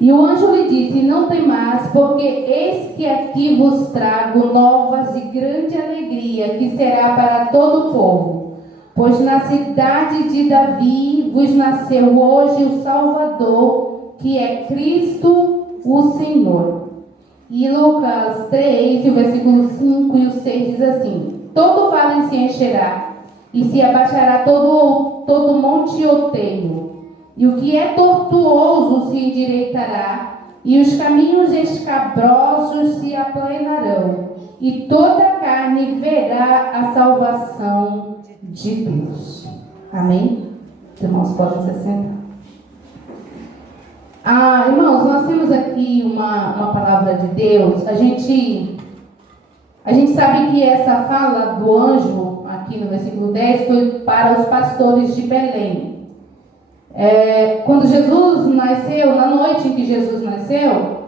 E o anjo lhe disse: não temais, porque eis que aqui vos trago novas de grande alegria, que será para todo o povo. Pois na cidade de Davi vos nasceu hoje o Salvador, que é Cristo o Senhor. E Lucas 3, o versículo 5 e o 6 diz assim: todo vale se encherá, e se abaixará todo monte outeiro. E o que é tortuoso se endireitará, e os caminhos escabrosos se aplanarão, e toda a carne verá a salvação de Deus. Amém? Os irmãos podem se sentar. Irmãos, nós temos aqui uma palavra de Deus. A gente sabe que essa fala do anjo, aqui no versículo 10, foi para os pastores de Belém. Quando Jesus nasceu, na noite em que Jesus nasceu,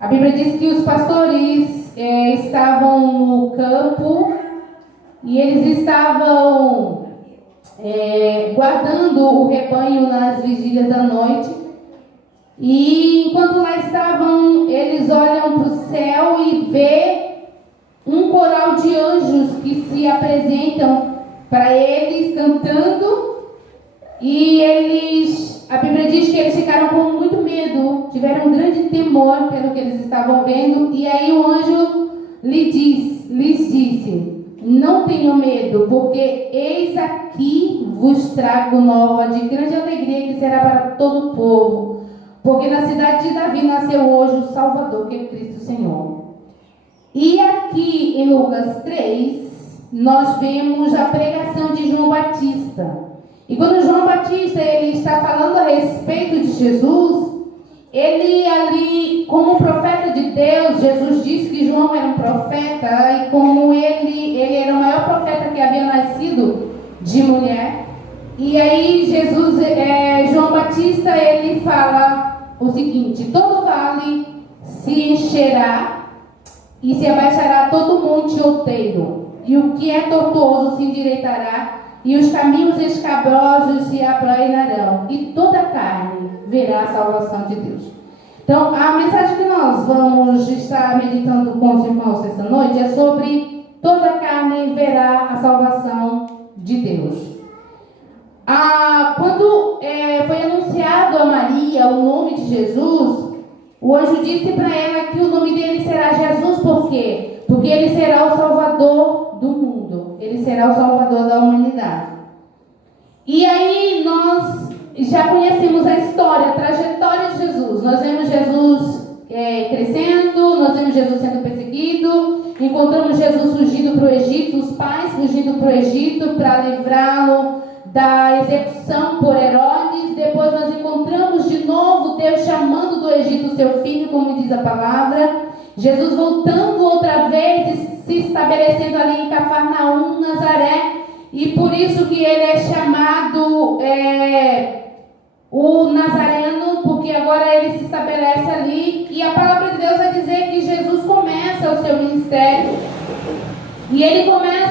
a Bíblia diz que os pastores estavam no campo e eles estavam guardando o rebanho nas vigílias da noite. E enquanto lá estavam, eles olham para o céu e vê um coral de anjos que se apresentam para eles cantando. E a Bíblia diz que eles ficaram com muito medo, tiveram um grande temor pelo que eles estavam vendo. E aí o anjo lhes disse: não tenham medo, porque eis aqui vos trago nova de grande alegria, que será para todo o povo. Porque na cidade de Davi nasceu hoje o Salvador, que é Cristo Senhor. E aqui em Lucas 3, nós vemos a pregação de João Batista. E quando João Batista ele está falando a respeito de Jesus, ele ali, como profeta de Deus, Jesus disse que João era um profeta, e como ele era o maior profeta que havia nascido de mulher. E aí João Batista, ele fala o seguinte: todo vale se encherá, e se abaixará todo monte outeiro, e o que é tortuoso se endireitará, e os caminhos escabrosos se aplanarão, e toda a carne verá a salvação de Deus. Então, a mensagem que nós vamos estar meditando com os irmãos esta noite é sobre toda a carne verá a salvação de Deus. Quando foi anunciado a Maria o nome de Jesus, o anjo disse para ela que o nome dele será Jesus. Por quê? Porque ele será o Salvador do mundo, ele será o Salvador da humanidade. E aí nós já conhecemos a história, a trajetória de Jesus. Nós vemos Jesus crescendo, nós vemos Jesus sendo perseguido, encontramos Jesus fugindo para o Egito, os pais fugindo para o Egito para livrá-lo da execução por Herodes. Depois nós encontramos de novo Deus chamando do Egito seu filho, como diz a palavra. Jesus voltando outra vez e se estabelecendo ali em Cafarnaum, Nazaré. E por isso que ele é chamado o Nazareno, porque agora ele se estabelece ali. E a palavra de Deus vai dizer que Jesus começa o seu ministério. E ele começa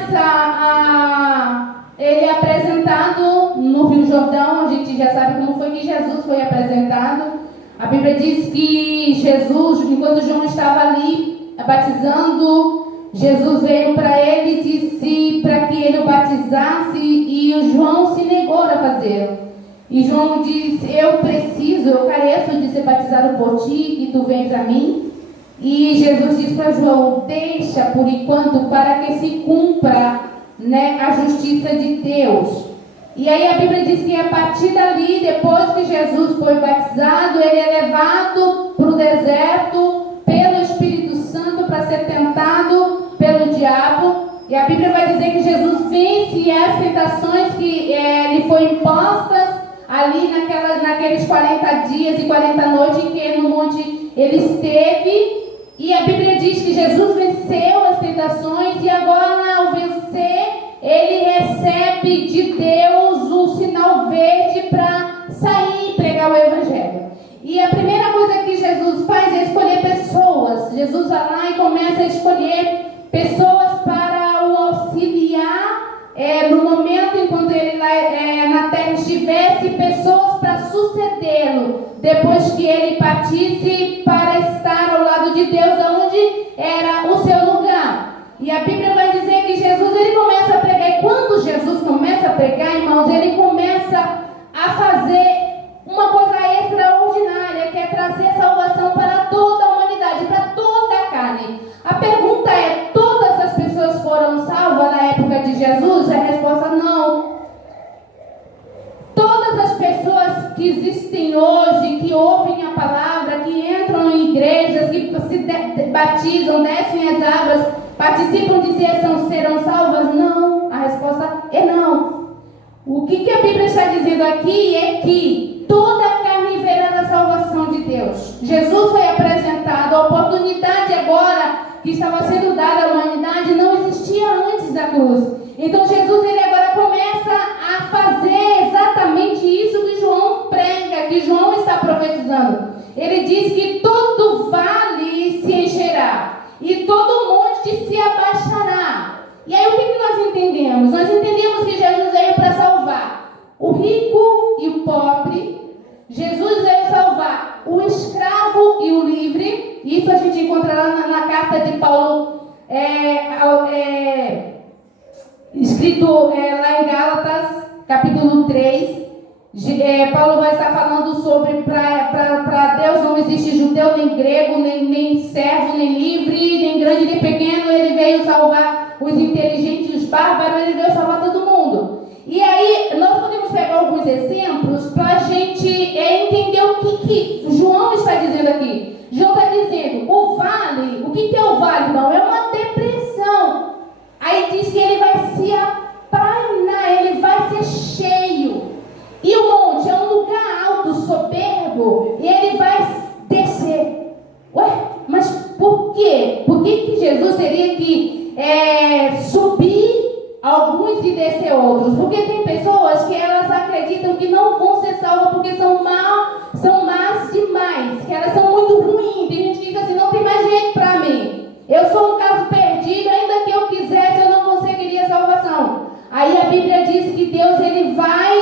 ele é apresentado no Rio Jordão. A gente já sabe como foi que Jesus foi apresentado. A Bíblia diz que Jesus, enquanto João estava ali batizando, Jesus veio para ele e disse para que ele o batizasse, e o João se negou a fazê-lo. E João disse: eu careço de ser batizado por ti, e tu vens a mim? E Jesus disse para João: deixa por enquanto, para que se cumpra a justiça de Deus. E aí a Bíblia diz que a partir dali, depois que Jesus foi batizado, ele é levado para o deserto pelo Espírito Santo para ser tentado pelo diabo. E a Bíblia vai dizer que Jesus vence as tentações que lhe foram impostas ali naqueles 40 dias e 40 noites em que no monte ele esteve. E a Bíblia diz que Jesus venceu as tentações, e agora, ao vencer, ele recebe de Deus o sinal verde para sair e pregar o Evangelho. E a primeira coisa que Jesus faz é escolher pessoas. Jesus vai lá e começa a escolher pessoas para o auxiliar no momento enquanto ele na terra estivesse, pessoas para sucedê-lo depois que ele partisse para estar ao lado de Deus, onde era o seu lugar. E a Bíblia vai dizer que Jesus, ele começa a pregar, e quando Jesus começa a pregar, irmãos, ele começa a fazer uma coisa extraordinária, que é trazer salvação para toda a humanidade, para toda a carne. A pergunta é: todas as pessoas foram salvas na época de Jesus? A resposta: não. Todas as pessoas que existem hoje, que ouvem a palavra, que entram em igrejas, que se batizam, descem as águas, participam de sessão, serão salvas? Não. A resposta é não. O que a Bíblia está dizendo aqui é que toda a carne verá da salvação de Deus. Jesus foi apresentado, a oportunidade agora que estava sendo dada à humanidade não existia antes da cruz. Então Jesus, ele agora começa a fazer exatamente isso que João prega, que João está profetizando. Ele diz que todo vale se encherá e todo monte se abaixará. E aí o que nós entendemos? Nós entendemos que Jesus veio para salvar o rico e o pobre. Jesus veio salvar o escravo e o livre. Isso a gente encontra lá na carta de Paulo, escrito lá em Gálatas, capítulo 3. Paulo vai estar falando sobre para Deus não existe judeu, nem grego, nem servo, nem livre, nem grande, nem pequeno. Ele veio salvar os inteligentes, os bárbaros, ele veio salvar todo mundo. E aí nós podemos pegar alguns exemplos para a gente entender o que João está dizendo aqui. João está dizendo, o vale, o que é o vale, irmão? É uma depressão. Aí diz que ele vai se apainar, ele vai ser cheio. E o monte é um lugar alto, soberbo, e ele vai descer. Ué, mas por quê? Por que Jesus teria que subir alguns e descer outros? Porque tem pessoas que elas acreditam que não vão ser salvas porque são más demais, que elas são muito ruins. Tem gente que diz assim, não tem mais jeito para mim. Eu sou um caso perdido, ainda que eu quisesse, eu não conseguiria salvação. Aí a Bíblia diz que Deus, ele vai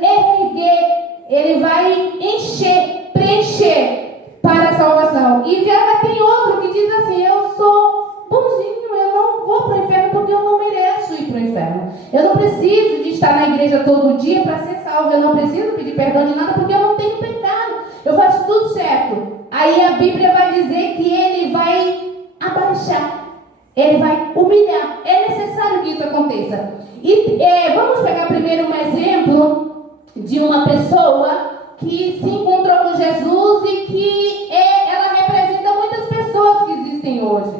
erguer, ele vai encher, preencher para a salvação. E já tem outro que diz assim, eu sou bonzinho, eu não vou para o inferno porque eu não mereço ir para o inferno. Eu não preciso de estar na igreja todo dia para ser salvo, eu não preciso pedir perdão de nada porque eu não tenho pecado, eu faço tudo certo. Aí a Bíblia vai dizer que ele vai abaixar, ele vai humilhar. É necessário que isso aconteça. E vamos pegar primeiro um exemplo de uma pessoa que se encontrou com Jesus e que ela representa muitas pessoas que existem hoje.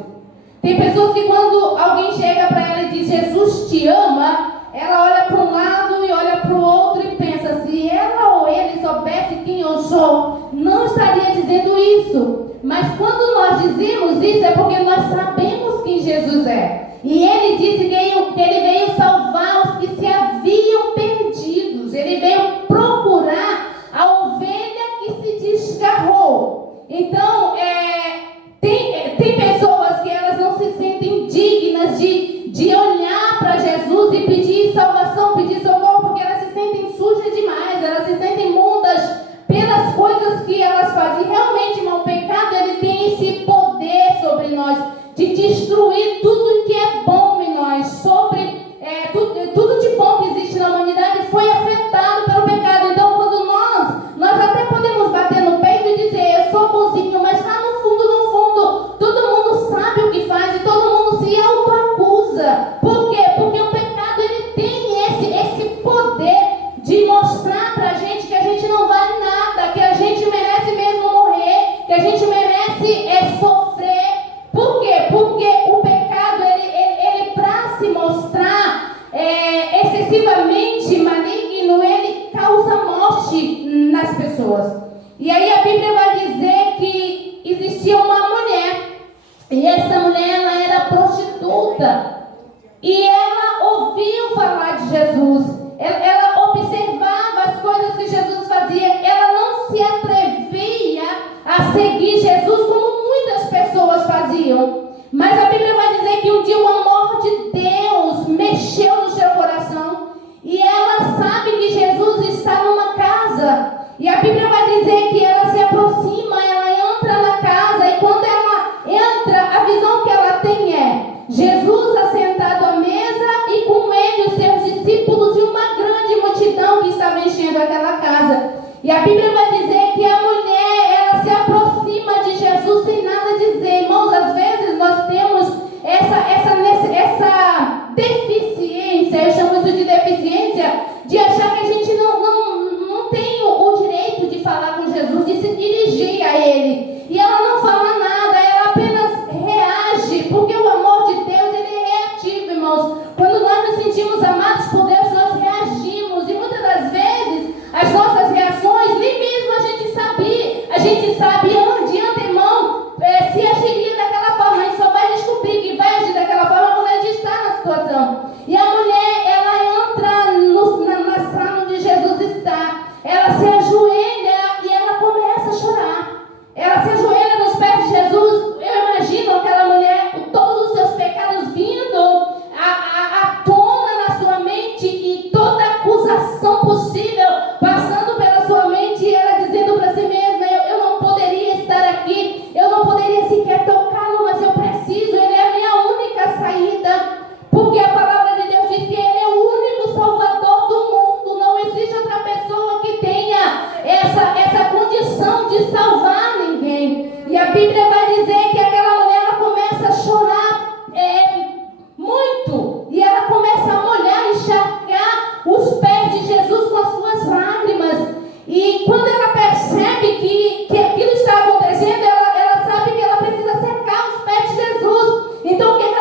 Tem pessoas que quando alguém chega para ela e diz Jesus te ama, ela olha para um lado e olha para o outro e pensa, se ela ou ele soubesse quem eu sou, não estaria dizendo isso. Mas quando nós dizemos isso é porque nós sabemos quem Jesus é. E ele disse que ele veio salvar os que se haviam perdidos. Ele veio procurar a ovelha que se desgarrou. Então, tem pessoas que elas não se sentem dignas de olhar para Jesus e pedir salvação, pedir socorro, porque elas se sentem sujas demais, elas se sentem imundas pelas coisas que elas fazem. Realmente, irmão, o pecado, ele tem esse poder sobre nós de destruir tudo que é bom em nós. Tudo de bom que existe na humanidade foi afetado pelo pecado. Então, quando nós até podemos bater no peito e dizer, eu sou bonzinho, mas lá no fundo, todo mundo sabe o que faz e todo mundo se autoacusa. Por quê? Porque o pecado, ele tem esse poder de mostrar pra gente que a gente não vale nada, que a gente merece mesmo morrer, que a gente merece sofrer. Por quê? Porque o pecado, ele para se mostrar excessivamente maligno, ele causa morte nas pessoas. E aí a Bíblia vai dizer que existia uma mulher, e essa mulher, ela era prostituta, e ela ouviu falar de Jesus, ela observava as coisas que Jesus fazia, ela não se atrevia a seguir Jesus como muitas pessoas faziam. Mas a Bíblia vai dizer que um dia o amor de Deus mexeu no seu coração, e ela sabe que Jesus está numa casa a Bíblia vai dizer que ela se aproxima, ela entra na casa, e quando ela entra, a visão que ela tem é Jesus assentado à mesa e com ele os seus discípulos e uma grande multidão que estava enchendo aquela casa. E a Bíblia vai dizer que a mulher, ela se aproxima de Jesus sem nada dizer. Irmãos, às vezes nós temos essa deficiência, eu chamo isso de deficiência, de achar que a gente não tem o direito de falar com Jesus, de se dirigir a Ele. E ela não fala nada, ela apenas reage, porque o amor de Deus, ele é reativo, irmãos. Quando nós nos sentimos amados por Deus, nós reagimos. E muitas das vezes, as nossas reações, nem mesmo a gente sabe de antemão se agiria daquela forma. A gente só vai descobrir que vai agir daquela forma quando a gente está na situação. E a mulher, ela entra na sala onde Jesus está. Ela se ajoelha e ela começa a chorar. Ela se ajoelha nos pés de Jesus. Eu imagino aquela mulher com todos os seus pecados vindo à tona na sua mente e toda acusação possível passando pela sua mente, e ela dizendo para si mesma: eu não poderia estar aqui, eu não poderia sequer tocá-lo, mas eu preciso, ele é a minha única saída, porque a palavra de Deus diz que ele é o único salvador do mundo. Não existe outra pessoa que tenha essa condição de salvar ninguém. E a Bíblia vai dizer que aquela mulher, ela começa a chorar muito, e ela começa a molhar, encharcar os pés de Jesus com as suas lágrimas. E quando ela percebe que aquilo está acontecendo, ela sabe que ela precisa secar os pés de Jesus. Então o que ela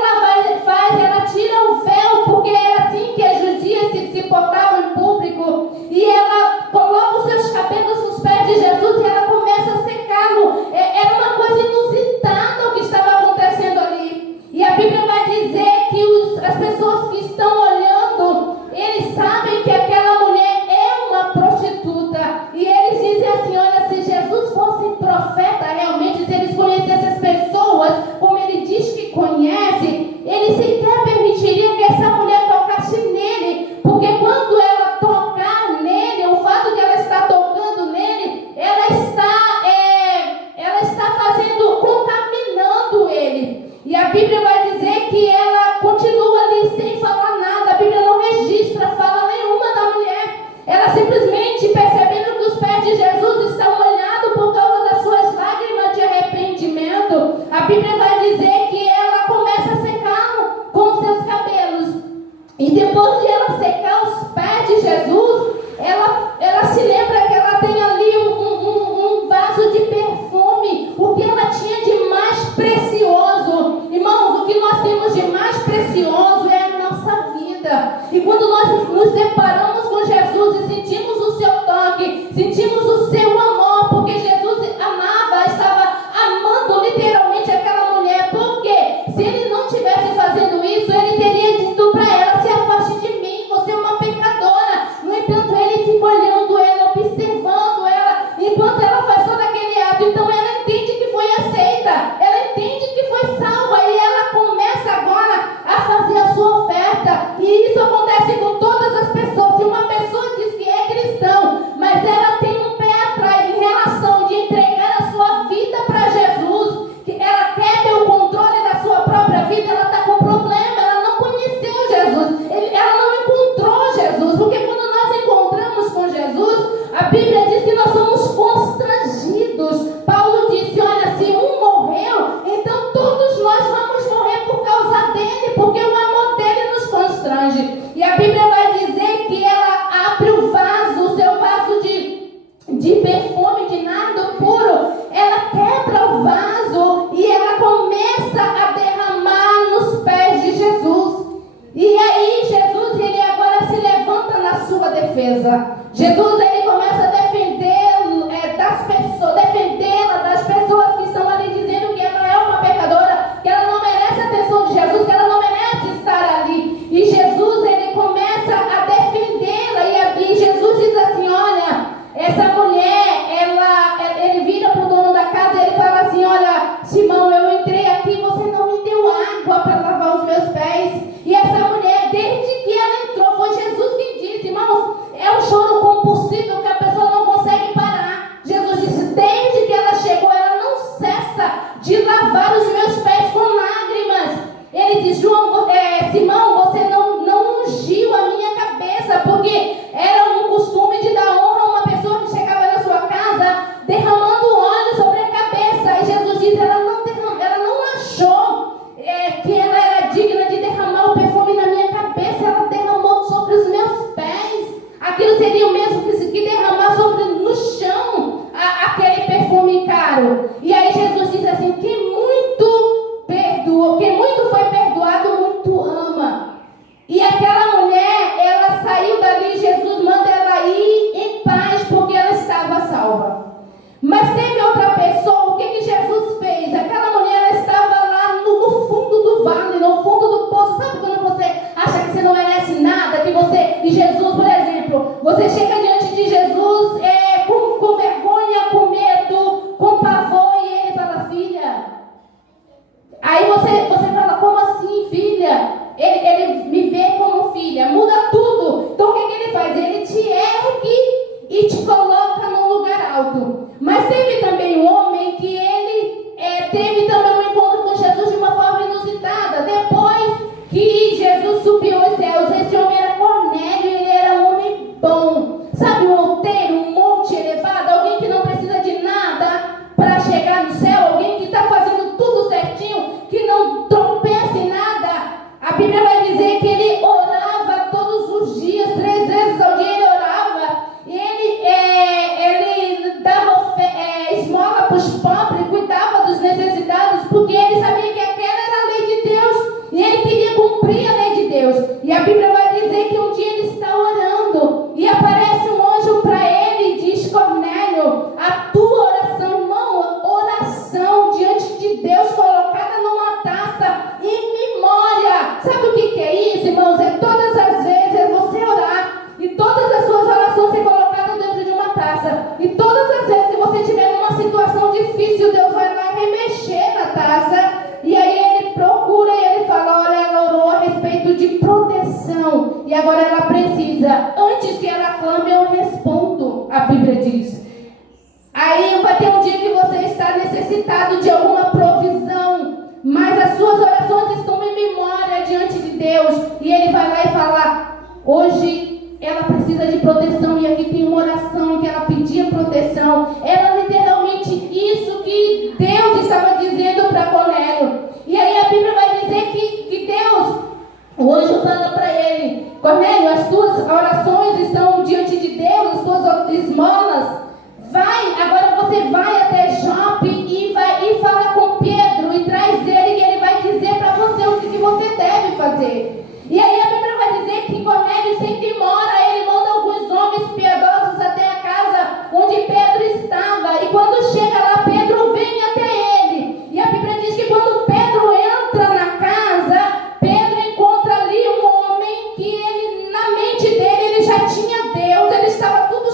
faz? Ela tira o véu, porque era assim que as judias se portavam em público, e ela coloca os seus cabelos nos pés de Jesus e ela começa a secá-lo. Era uma coisa inusitada o que estava acontecendo ali. E a Bíblia vai dizer que as pessoas que estão olhando, eles sabem que aquela mulher é uma prostituta. E eles dizem assim: olha, se Jesus fosse profeta realmente, se eles conhecessem as pessoas como ele diz que conhece, ele sequer permitiria que essa mulher tocasse nele. Porque quando ela tocar nele, o fato de ela estar tocando nele, ela está contaminando ele. E a Bíblia vai dizer que ela continua ali sem falar nada. A Bíblia não registra fala nenhuma da mulher. Ela simplesmente, percebendo que os pés de Jesus estão molhados por causa das suas lágrimas de arrependimento, a Bíblia vai dizer que ela começa a secá-lo com os seus cabelos. E depois de ela secar os pés de Jesus, ela se lembra que ela tem ali um vaso de perfume, o que ela tinha de mais precioso. Irmãos, o que nós temos de mais precioso é a nossa vida. E quando nós nos deparamos com Jesus e sentimos o seu toque, sentimos o seu amor, porque Jesus estava amando literalmente aquela mulher. Porque se ele não estivesse fazendo isso, ele teria dito para ela: se afaste de mim, você é uma pecadora. No entanto, ele fica olhando ela, observando ela, enquanto ela faz todo aquele ato. Então ela entende que foi aceita, ela entende que foi salva, e ela começa agora a fazer a sua oferta. E isso acontece com todas as pessoas. Se uma pessoa diz que é cristão, mas ela tem um pé atrás em relação de entregar a sua vida para Jesus, que ela quer ter o controle da sua própria vida, ela está com problema. Ela não conheceu Jesus, ela não encontrou Jesus, porque quando nós encontramos com Jesus, a Bíblia diz que nós somos constrangidos. Paulo disse: olha, se um morreu, então todos nós vamos morrer por causa dele, porque o amor dele nos constrange. E a Bíblia vai dizer que ela abre o vaso, o seu vaso de perfume, de nardo puro. Ela quebra o vaso e ela começa a derramar nos pés de Jesus. E aí Jesus, ele agora se levanta na sua defesa. Jesus, ele começa a defendê-la das pessoas que estão ali dizendo que ela é uma pecadora, que ela não merece a atenção de Jesus, que ela não merece estar ali. E Jesus, ele começa a defendê-la, e Jesus diz assim: olha, essa mulher, os pobres, cuidava dos necessitados, porque ele sabia que aquela era a lei de Deus. E ele queria cumprir a lei de Deus. E a Bíblia vai dizer que um dia ele está orando e aparece um anjo para ele e diz: Cornélio, a tua oração, irmão, oração diante de Deus colocada numa taça em memória. Sabe o que é isso, irmãos? É todas as vezes você orar e todas as suas orações ser colocadas dentro de uma taça. E todas as vezes que você tiver numa situação difícil, Deus vai lá remexer na taça. E aí ele procura e ele fala: olha, ela orou a respeito de proteção e agora ela precisa, antes que ela clame, eu respondo, a Bíblia diz. Aí vai ter um dia que você está necessitado de alguma provisão, mas as suas orações estão em memória diante de Deus, e ele vai lá e fala: hoje ela precisa de proteção, e aqui tem uma oração que ela pedia proteção. Era literalmente isso que Deus estava dizendo para Cornélio. E aí a Bíblia vai dizer que Deus, o anjo fala para ele: Cornélio, as tuas orações estão diante de Deus, as tuas esmolas. Vai, agora você vai até Jope e fala com Pedro e traz ele, que ele vai dizer para você o que você deve fazer. E aí a Bíblia vai dizer que Cornélio, sem demora, ele manda alguns homens piedosos até a casa onde Pedro estava. E quando chega lá, Pedro vem até ele. E a Bíblia diz que quando Pedro entra na casa, Pedro encontra ali um homem que ele, na mente dele, ele já tinha Deus, ele estava tudo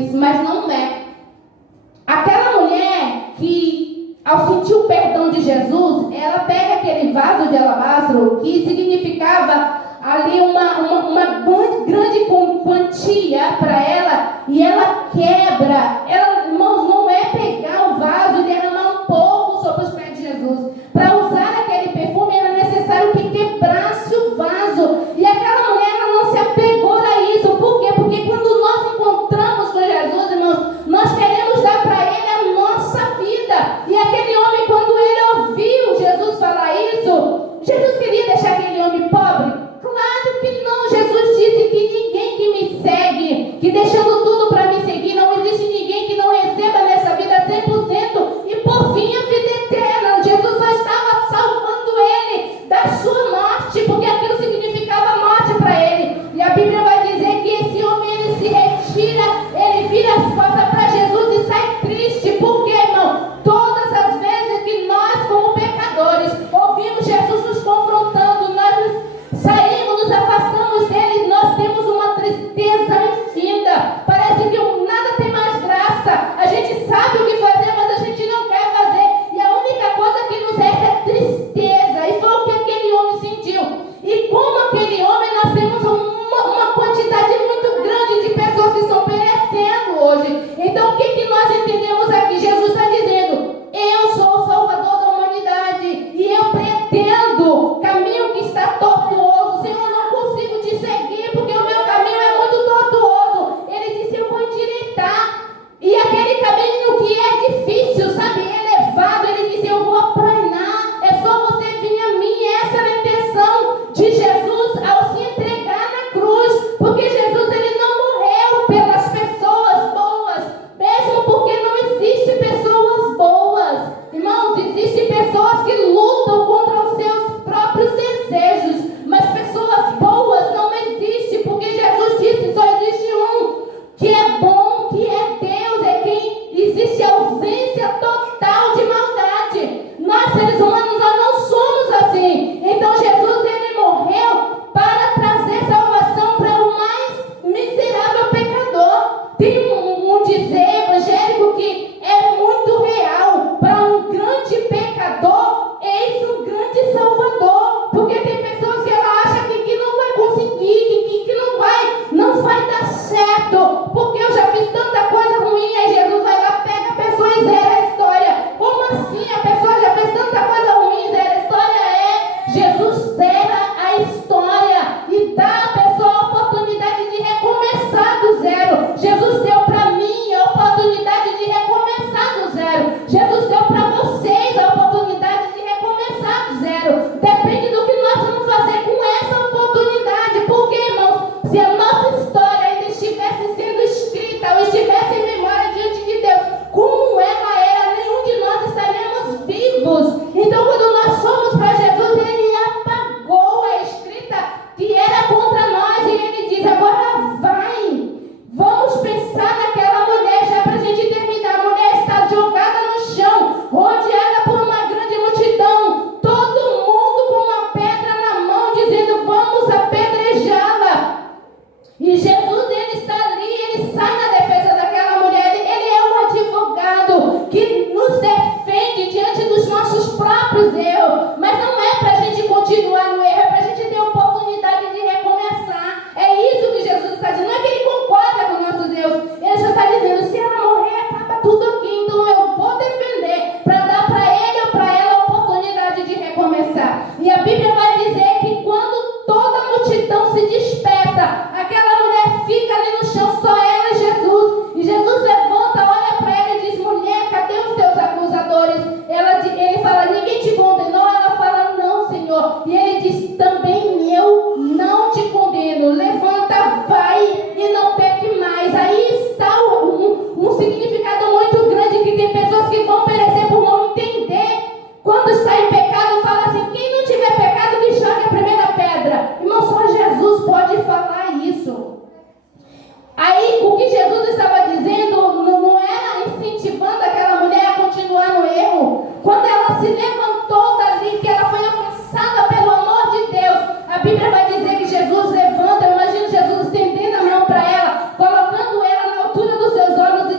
simples, mas não é. Aquela mulher que, ao sentir o perdão de Jesus, ela pega aquele vaso de alabastro, que significava ali uma grande quantia para ela, e ela quebra. Ela, irmãos, não é pegar o vaso e derramar um pouco sobre os pés de Jesus. Para usar aquele perfume era necessário que quebrasse o vaso. E aquela mulher, ela não se apegou a isso. Por quê? Porque quando nós encontramos com Jesus, irmãos, nós queremos dar para Ele a nossa vida. E aquele homem, quando ele ouviu Jesus falar isso, Jesus queria deixar aquele homem pobre? Claro que não. Jesus disse que ninguém que me segue, que deixando tudo para me seguir, não existe ninguém que não receba nessa vida 100% e por fim a vida eterna. Jesus só estava salvando ele da sua morte, porque aquilo significava morte para ele. E a Bíblia vai dizer que esse homem, ele se retira, ele vira as costas para Jesus e sai triste. Por quê, irmão? Todas as vezes que nós, como pecadores, ouvimos Jesus nos confrontando, nós saímos, nos afastamos dele, nós temos uma tristeza infinda. Parece que nada tem mais graça. A gente sabe o que fazer, mas a gente não quer fazer. E a única coisa que nos resta é tristeza. E foi o que aquele homem sentiu. E como aquele homem, nós temos uma quantidade muito grande de pessoas que estão perecendo hoje. Então o que nós entendemos aqui? Jesus está dizendo: eu sou o Salvador da humanidade e eu pretendo caminho que está tortuoso. Senhor, eu não consigo te seguir porque o meu caminho é muito tortuoso. Ele disse: eu vou endireitar. E aquele caminho que é difícil, sabe, elevado, ele disse: eu vou aplanar. É só você vir a mim. Essa era a intenção de Jesus ao se entregar na cruz, porque Jesus, ele não morreu pelas pessoas boas, mesmo porque não existe pessoas boas. Irmãos, existem pessoas que lutam contra os seus próprios desejos, mas pessoas boas não existem, porque Jesus disse: só existe um que é bom, que é Deus, é quem existe ausência total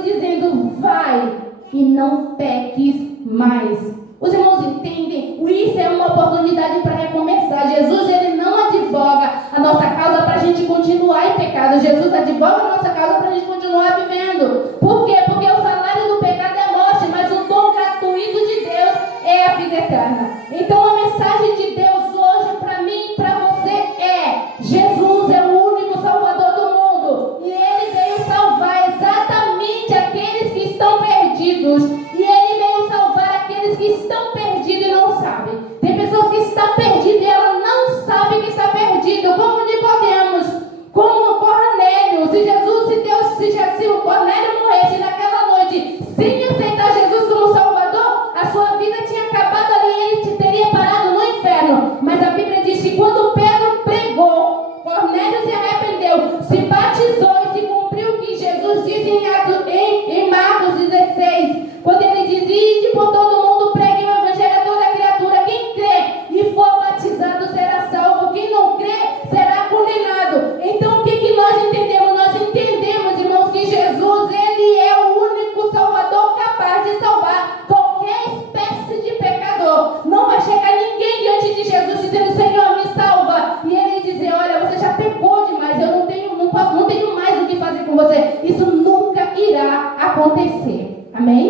dizendo: vai e não peques mais. Os irmãos entendem? Isso é uma oportunidade para recomeçar. Jesus, ele não advoga a nossa causa para a gente continuar em pecado. Jesus advoga a nossa causa para a gente continuar vivendo. Por quê? Porque o salário do pecado é a morte, mas o dom gratuito de Deus é a vida eterna. Então a mensagem de Deus hoje para mim e para você é: Jesus é o único Salvador do mundo. E Ele veio salvar exatamente aqueles que estão perdidos. E Ele veio salvar aqueles que estão perdidos e não sabem. Tem pessoas que estão perdidas e ela não sabe que está perdido, como Nicodemos, como Cornélio. Se o Cornélio morresse naquela noite sem aceitar Jesus como Salvador, a sua vida tinha acabado ali e ele teria parado no inferno. Mas a Bíblia diz que quando Pedro pregou, Cornélio se arrependeu, se batizou e se cumpriu o que Jesus disse em Marcos 16, quando ele diz: ide por todo mundo, pregue o evangelho a toda criatura. Quem crê e for batizado será salvo, quem não crê será condenado. Então o que nós entendemos? Nós entendemos, irmãos, que Jesus, ele é o único Salvador capaz de salvar qualquer espécie de pecador. Não vai chegar ninguém diante de Jesus dizendo: Senhor, me salva, e ele dizer: olha, você já pecou demais, eu não tenho mais o que fazer com você. Isso nunca irá acontecer. Amém?